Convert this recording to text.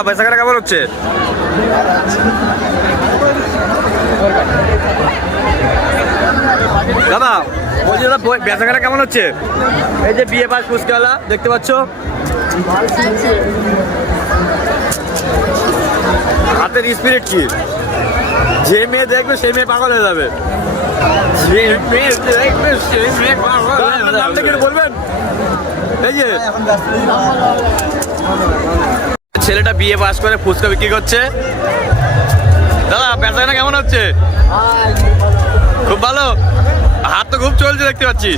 দাদা বেচাকেনা কেমন হচ্ছে? দাদা বলছি দাদা বেচাকেনা কেমন হচ্ছে? এই যে বিয়ে পাস ফুচকাওয়ালা দেখতে পাচ্ছ, হাতের স্পিরিট কি, যে মেয়ে দেখবে সেই মেয়ে পাগল হয়ে যাবে। নামটা কি বলবেন? এই যে ছেলেটা বিয়ে পাস করে ফুচকা বিক্রি করছে। দাদা বেচাকেনা কেমন হচ্ছে? খুব ভালো, হাত তো খুব চলছে দেখতে পাচ্ছি।